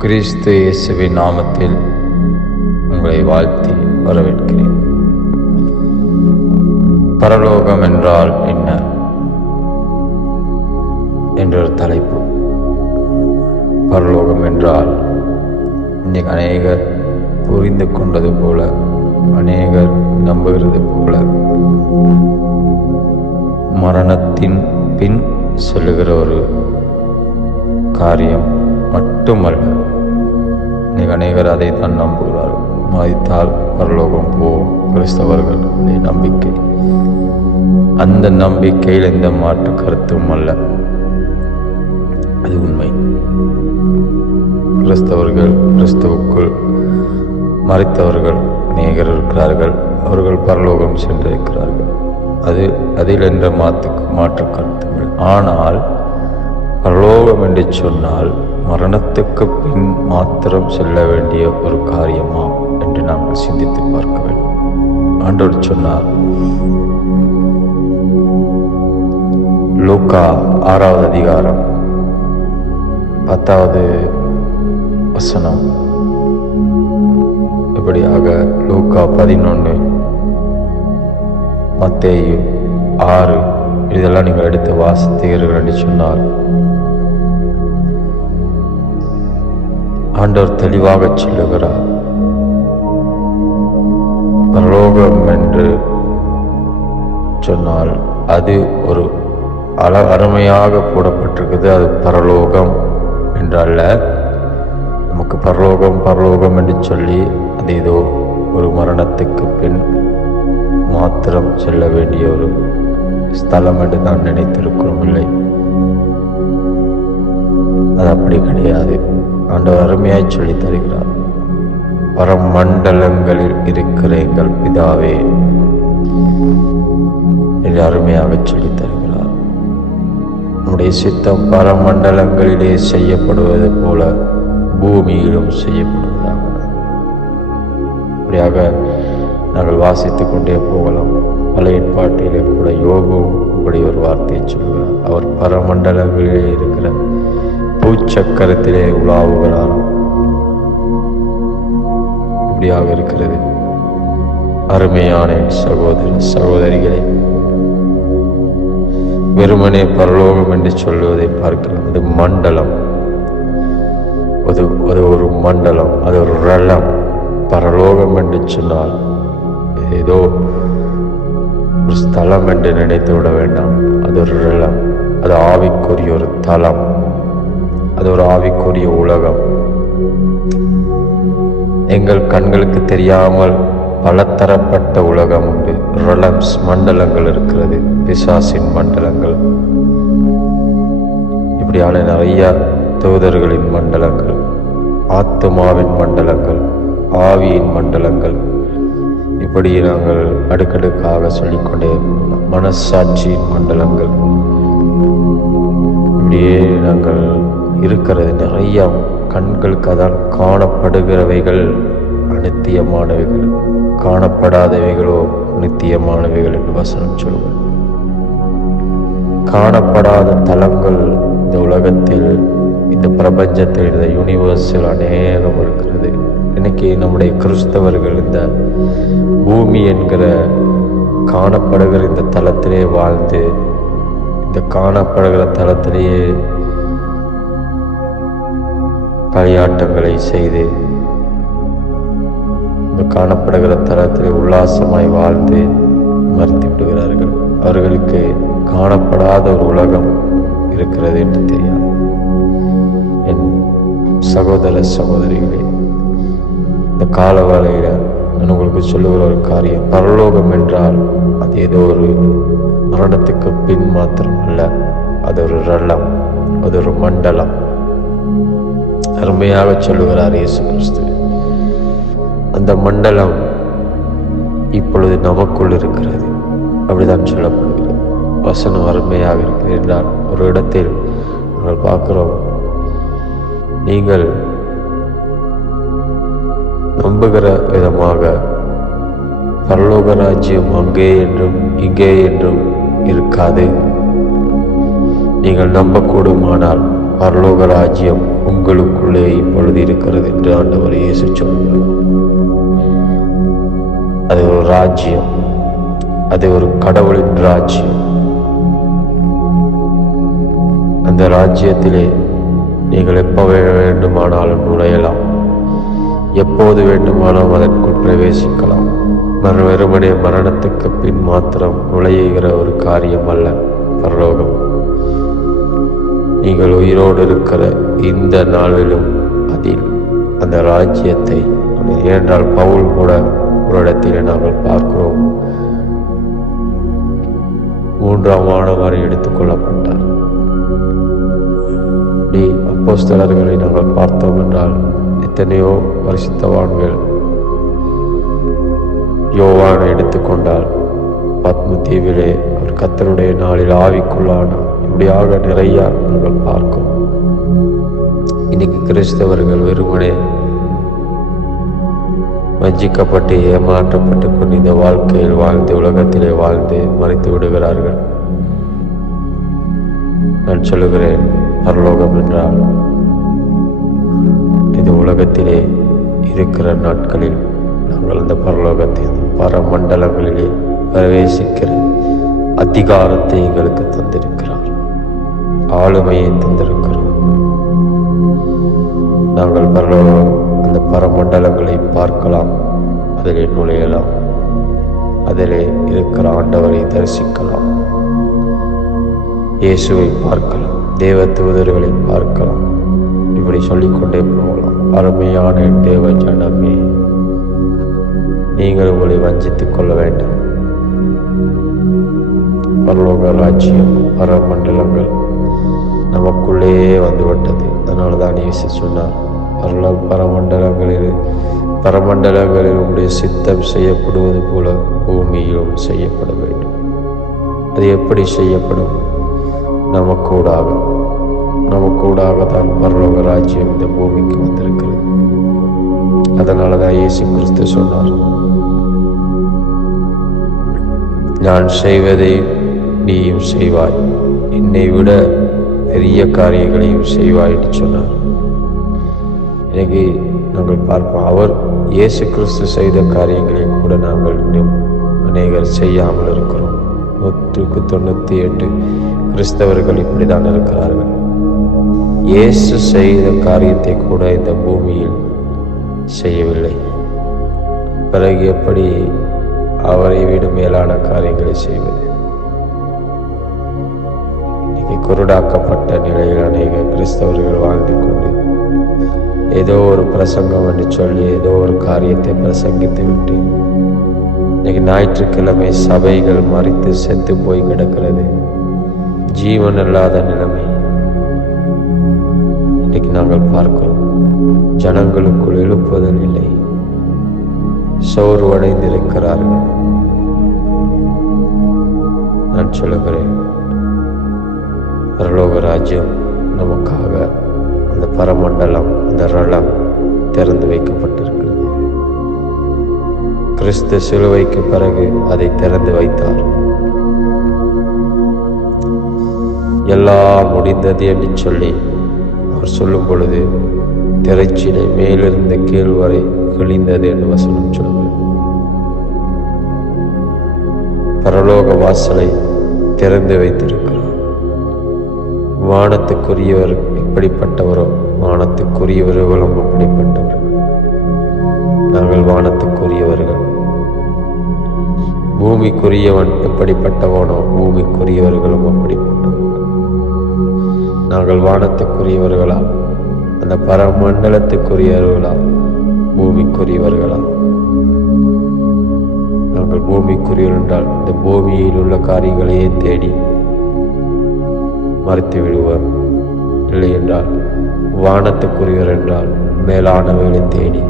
கிறிஸ்து இயேசுவின் நாமத்தில் உங்களை வாழ்த்தி வரவேற்கிறேன். பரலோகம் என்றால் என்ன? என்றொரு தலைப்பு. பரலோகம் என்றால் இன்றைக்கு அநேகர் புரிந்து கொண்டது போல அநேகர் நம்புகிறது போல மரணத்தின் பின் சொல்லுகிற ஒரு காரியம். மட்டுமல்ல நீங்கள் அநேகர் அதை தான் நம்புகிறார்கள் மதித்தால் பரலோகம் போவோம் கிறிஸ்தவர்கள் நம்பிக்கை. அந்த நம்பிக்கையில் எந்த மாற்று கருத்தும் அல்ல. அது உண்மை. கிறிஸ்தவர்கள் கிறிஸ்தவுக்குள் மறைத்தவர்கள் அநேகர் இருக்கிறார்கள். அவர்கள் பரலோகம் சென்றிருக்கிறார்கள். அது அதில் என்ற மாற்றுக்கு மாற்று கருத்துகள் ஆனால் பரலோகம் என்று சொன்னால் மரணத்துக்கு பின் மாத்திரம் செல்ல வேண்டிய ஒரு காரியமா என்று நாங்கள் சிந்தித்து பார்க்க வேண்டும் ஆண்டவர் சொன்னார் லூக்கா ஆறாவது அதிகாரம் பத்தாவது வசனம். இப்படியாக லூக்கா பதினொன்று மத்தேயு ஆறு இதெல்லாம் நீங்கள் எடுத்து வாசித்தீர்கள் என்று சொன்னார். ஆண்டவர் தெளிவாக சொல்லுகிறார். பரலோகம் என்று சொன்னால் அது ஒரு அழ அருமையாக போடப்பட்டிருக்குது. அது பரலோகம் என்றல்ல. நமக்கு பரலோகம் பரலோகம் என்று சொல்லி அது ஏதோ ஒரு மரணத்துக்கு பின் மாத்திரம் செல்ல வேண்டிய ஒரு ஸ்தலம் என்று தான் நினைத்திருக்கிறோம் இல்லை. அது அப்படி கிடையாது. ஆண்டவர் அருமையாய் சொல்லி தருகிறார் பரமண்டலங்களில் இருக்கிற எங்கள் பிதாவே என்று அருமையாக சொல்லி தருகிறார் நம்முடைய சித்தம் பரமண்டலங்களிலே செய்யப்படுவது போல பூமியிலும் செய்யப்படுவதாக. இப்படியாக நாங்கள் வாசித்துக் கொண்டே போகலாம். பல ஏற்பாட்டிலே கூட யோகம் இப்படி ஒரு வார்த்தையை சொல்கிறார் அவர் பரமண்டலங்களிலே இருக்கிற பூச்சக்கரத்திலே உலாவுகிறாராம் இப்படியாக இருக்கிறது. அருமையான சகோதர சகோதரிகளே வெறுமனே பரலோகம் என்று சொல்லுவதை பார்க்கலாம் அது மண்டலம். அது அது ஒரு மண்டலம் அது ஒரு ரளம் பரலோகம் என்று சொன்னால் ஏதோ ஒரு ஸ்தலம் என்று நினைத்து விட வேண்டாம். அது ஒரு ரளம் அது ஆவிக்குரிய ஒரு தலம். அது ஒரு ஆவிக்குரிய உலகம். எங்கள் கண்களுக்கு தெரியாமல் பலதரப்பட்ட உலகம் உண்டு. ரொலம்ஸ் மண்டலங்கள் இருக்கிறது. பிசாசின் மண்டலங்கள். இப்படியான நிறைய தூதர்களின் மண்டலங்கள் ஆத்மாவின் மண்டலங்கள் ஆவியின் மண்டலங்கள். இப்படி நாங்கள் அடுக்கடுக்காக சொல்லிக்கொண்டே போகலாம் மனசாட்சியின் மண்டலங்கள். இப்படியே நாங்கள் இருக்கிறது. நிறைய கண்களுக்கு அதான் காணப்படுகிறவைகள் அனித்தியமானவைகள். காணப்படாதவைகளோ நித்தியமானவைகள் என்று வசனம் சொல்வது காணப்படாத தலங்கள் இந்த உலகத்தில் இந்த பிரபஞ்சத்தில் இந்த யூனிவர்ஸில் அநேகம் இருக்கிறது. இன்னைக்கு நம்முடைய கிறிஸ்தவர்கள் இந்த பூமி என்கிற காணப்படுகிற இந்த தலத்திலே வாழ்ந்து இந்த காணப்படுகிற தலத்திலேயே களியாட்டங்களை செய்து காணப்படுகிற தளத்தில் உல்லாசமாய் வாழ்ந்து மறுத்து விடுகிறார்கள். அவர்களுக்கு காணப்படாத ஒரு உலகம் இருக்கிறது என்று தெரியாது. என் சகோதர சகோதரிகளே இந்த கால வேளையில நான் உங்களுக்கு சொல்லுகிற ஒரு காரியம் பரலோகம் என்றால் அது ஏதோ ஒரு மரணத்துக்கு பின் மாத்திரம் அல்ல அது ஒரு ரலம் அது ஒரு மண்டலம். அருமையாக சொல்லுகிறார் இயேசு கிறிஸ்து. அந்த மண்டலம் இப்பொழுது நமக்குள் இருக்கிறது. அப்படிதான் சொல்லப்படுகிறது. வசனம் அருமையாக இருக்கிறது என்றால் ஒரு இடத்தில் நாங்கள் பார்க்கிறோம். நீங்கள் நம்புகிற விதமாக பரலோக ராஜ்யம் அங்கே என்றும் இங்கே என்றும் இருக்காது. நீங்கள் நம்பக்கூடுமானால் பரலோக ராஜ்யம் உங்களுக்குள்ளே இப்பொழுது இருக்கிறது என்று ஆண்டவர் இயேசு சொன்னார் அது ஒரு ராஜ்யம். அது ஒரு கடவுளின் ராஜ்யம். அந்த ராஜ்யத்திலே நீங்கள் எப்போ வேண்டுமானாலும் நுழையலாம். எப்போது வேண்டுமானாலும் அதற்குள் பிரவேசிக்கலாம். மறு வெறுமனே மரணத்துக்கு பின் மாத்திரம் நுழையுகிற ஒரு காரியம் அல்ல பரலோகம். நீங்கள் உயிரோடு இருக்கிற இந்த நாளிலும் அதில் அந்த ராஜ்யத்தை ஏனென்றால் பவுல் கூட ஒரு இடத்தில் நாங்கள் பார்க்கிறோம். மூன்றாம் ஆணவர் எடுத்துக்கொள்ளப்பட்டார் நீ அப்போஸ்தலர்களை நாங்கள் பார்த்தோம் என்றால் எத்தனையோ வருஷத்தவான்கள் யோவானை எடுத்துக்கொண்டால் பத்ம தீவிலே அவர் கத்தருடைய நாளில் ஆவிக்குள்ளானார். அப்படியாக நிறைய நாங்கள் பார்க்கும். இன்னைக்கு கிறிஸ்தவர்கள் வெறுமனே வஞ்சிக்கப்பட்டு ஏமாற்றப்பட்டு கொண்டு இந்த வாழ்க்கையில் வாழ்ந்து உலகத்திலே வாழ்ந்து மறைத்து விடுகிறார்கள். நான் சொல்லுகிறேன் பரலோகம் என்றால் இந்த உலகத்திலே இருக்கிற நாட்களில் நாங்கள் அந்த பரலோகத்தை பரமண்டலங்களிலே பிரவேசிக்கிற அதிகாரத்தை எங்களுக்கு தந்திருக்கிறார். ஆளுமையை தந்திருக்கிறோம். நாங்கள் பரலோகம் அந்த பரமண்டலங்களை பார்க்கலாம் அதிலே நுழையலாம் அதிலே இருக்கிற ஆண்டவரை தரிசிக்கலாம். இயேசுவை பார்க்கலாம் தேவ தூதர்களை பார்க்கலாம். இப்படி சொல்லிக்கொண்டே போகலாம். அருமையான தேவ ஜனமே நீங்கள் உங்களை வஞ்சித்துக் கொள்ள வேண்டாம். பரலோக ராஜ்யம் பரமண்டலங்கள் நமக்குள்ளேயே வந்துவிட்டது. அதனால தான் இயேசு சொன்னார் பரல பரமண்டலங்களில் பரமண்டலங்களில் உடைய சித்தம் செய்யப்படுவது போல பூமியிலும் செய்யப்பட வேண்டும். அது எப்படி செய்யப்படும்? நமக்கூடாக நமக்கூடாக தான் பரலோக ராஜ்யம் இந்த பூமிக்கு வந்திருக்கிறது. அதனால தான் இயேசு கிறிஸ்து சொன்னார் நான் செய்வதை நீயும் செய்வாய். என்னை விட பெரிய காரியங்களையும் செய்வாயிட்டு சொன்னார். இன்னைக்கு நாங்கள் பார்ப்போம். அவர் இயேசு கிறிஸ்து செய்த காரியங்களை கூட நாங்கள் இன்னும் அநேகர் செய்யாமல் இருக்கிறோம். நூற்றுக்கு தொண்ணூற்றி எட்டு கிறிஸ்தவர்கள் இப்படிதான் இருக்கிறார்கள். இயேசு செய்த காரியத்தை கூட இந்த பூமியில் செய்யவில்லை. பிறகு எப்படி அவரை விட மேலான காரியங்களை செய்வது? குருடாக்கப்பட்ட நிலையில் அநேக கிறிஸ்தவர்கள் வாழ்ந்து கொண்டு ஏதோ ஒரு பிரசங்கம் என்று சொல்லி ஏதோ ஒரு காரியத்தை பிரசங்கித்து விட்டு இன்னைக்கு ஞாயிற்றுக்கிழமை சபைகள் மறித்து செத்து போய் கிடக்கிறது. ஜீவன் இல்லாத நிலைமை இன்னைக்கு நாங்கள் பார்க்கிறோம். ஜனங்களுக்குள் எழுப்புதல் இல்லை. சோர்வடைந்திருக்கிறார்கள். நான் சொல்லுகிறேன் பரலோக ராஜ்யம் நமக்காக அந்த பரமண்டலம் அந்த ரளம் திறந்து வைக்கப்பட்டிருக்கிறது. கிறிஸ்து சிலுவைக்கு பிறகு அதை திறந்து வைத்தார். எல்லாம் முடிந்தது என்று சொல்லி அவர் சொல்லும் பொழுது திரைச்சினை மேலிருந்து கீழ் வரை கிழிந்தது என்று வசனம் சொல்லுவேன் பரலோக வாசலை திறந்து வைத்திருக்கிறார் வானத்துக்குரியவர் எப்படிப்பட்டவரோ வானத்துக்குரியவர்களும் அப்படிப்பட்டவர்கள். நாங்கள் வானத்துக்குரியவர்கள். பூமிக்குரியவன் எப்படிப்பட்டவனோ பூமிக்குரியவர்களும் அப்படிப்பட்டவர்கள். நாங்கள் வானத்துக்குரியவர்களா? அந்த பரமண்டலத்துக்குரியவர்களா பூமிக்குரியவர்களா? நாங்கள் பூமிக்குரியவர் என்றால் இந்த பூமியில் உள்ள காரியங்களையே தேடி மறுத்து விடுவார் இல்லை என்றால் வானத்துக்குரியவர் என்றால் மேலானவைகளை தேடி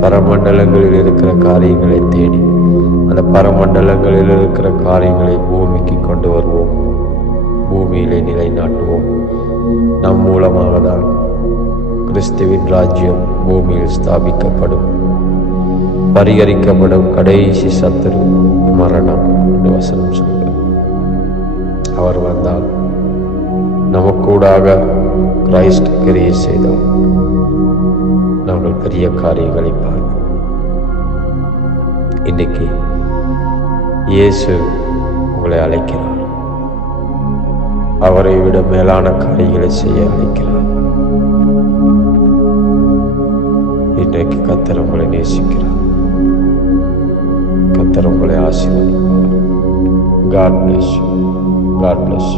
பரமண்டலங்களில் இருக்கிற காரியங்களை தேடி அந்த பரமண்டலங்களில் இருக்கிற காரியங்களை பூமிக்கு கொண்டு வருவோம். பூமியிலே நிலைநாட்டுவோம். நம் மூலமாக தான் கிறிஸ்துவின் ராஜ்யம் பூமியில் ஸ்தாபிக்கப்படும். பரிகரிக்கப்படும். கடைசி சத்துரு மரணம் என்று வசனம் சொல்கிறார் அவர் வந்தால் நமக்கூடாக கிரைஸ்ட் கிரியை செய்தோம். நாங்கள் பெரிய காரியங்களை பார்ப்போம். இன்னைக்கு இயேசு உங்களை அழைக்கிறார். அவரை விட மேலான காரியங்களை செய்ய அழைக்கிறார். இன்றைக்கு கத்தர் உங்களை நேசிக்கிறார். கத்தர் உங்களை ஆசீர்வதிப்பார். God plus God plus